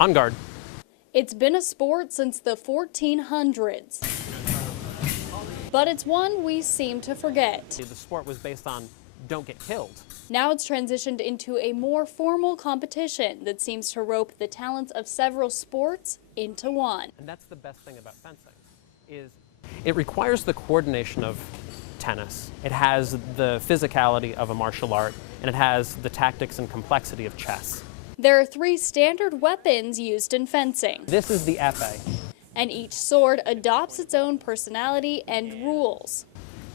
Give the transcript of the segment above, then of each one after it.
On guard. It's been a sport since the 1400s, but it's one we seem to forget. The sport was based on don't get killed. Now it's transitioned into a more formal competition that seems to rope the talents of several sports into one. And that's the best thing about fencing, is it requires the coordination of tennis. It has the physicality of a martial art, and it has the tactics and complexity of chess. There are 3 standard weapons used in fencing. This is the épée. And each sword adopts its own personality and rules.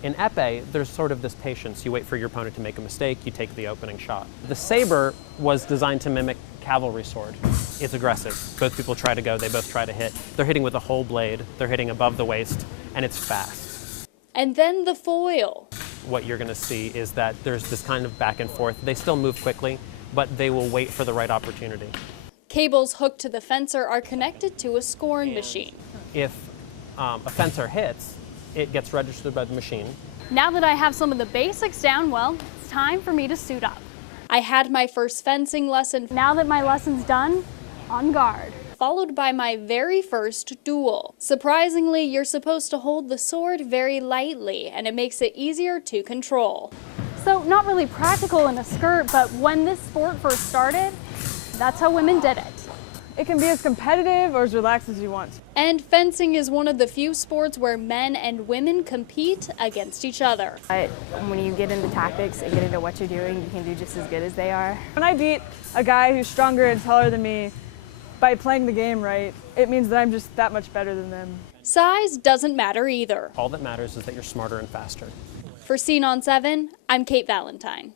In épée, there's sort of this patience. You wait for your opponent to make a mistake, you take the opening shot. The saber was designed to mimic cavalry sword. It's aggressive. Both people try to go, they both try to hit. They're hitting with a whole blade, they're hitting above the waist, and it's fast. And then the foil. What you're gonna see is that there's this kind of back and forth. They still move quickly, but they will wait for the right opportunity. Cables hooked to the fencer are connected to a scoring machine. If a fencer hits, it gets registered by the machine. Now that I have some of the basics down, well, it's time for me to suit up. I had my first fencing lesson. Now that my lesson's done, on guard. Followed by my very first duel. Surprisingly, you're supposed to hold the sword very lightly, and it makes it easier to control. So not really practical in a skirt, but when this sport first started, that's how women did it. It can be as competitive or as relaxed as you want. And fencing is one of the few sports where men and women compete against each other. But when you get into tactics and get into what you're doing, you can do just as good as they are. When I beat a guy who's stronger and taller than me by playing the game right, it means that I'm just that much better than them. Size doesn't matter either. All that matters is that you're smarter and faster. For Scene on 7, I'm Kate Valentine.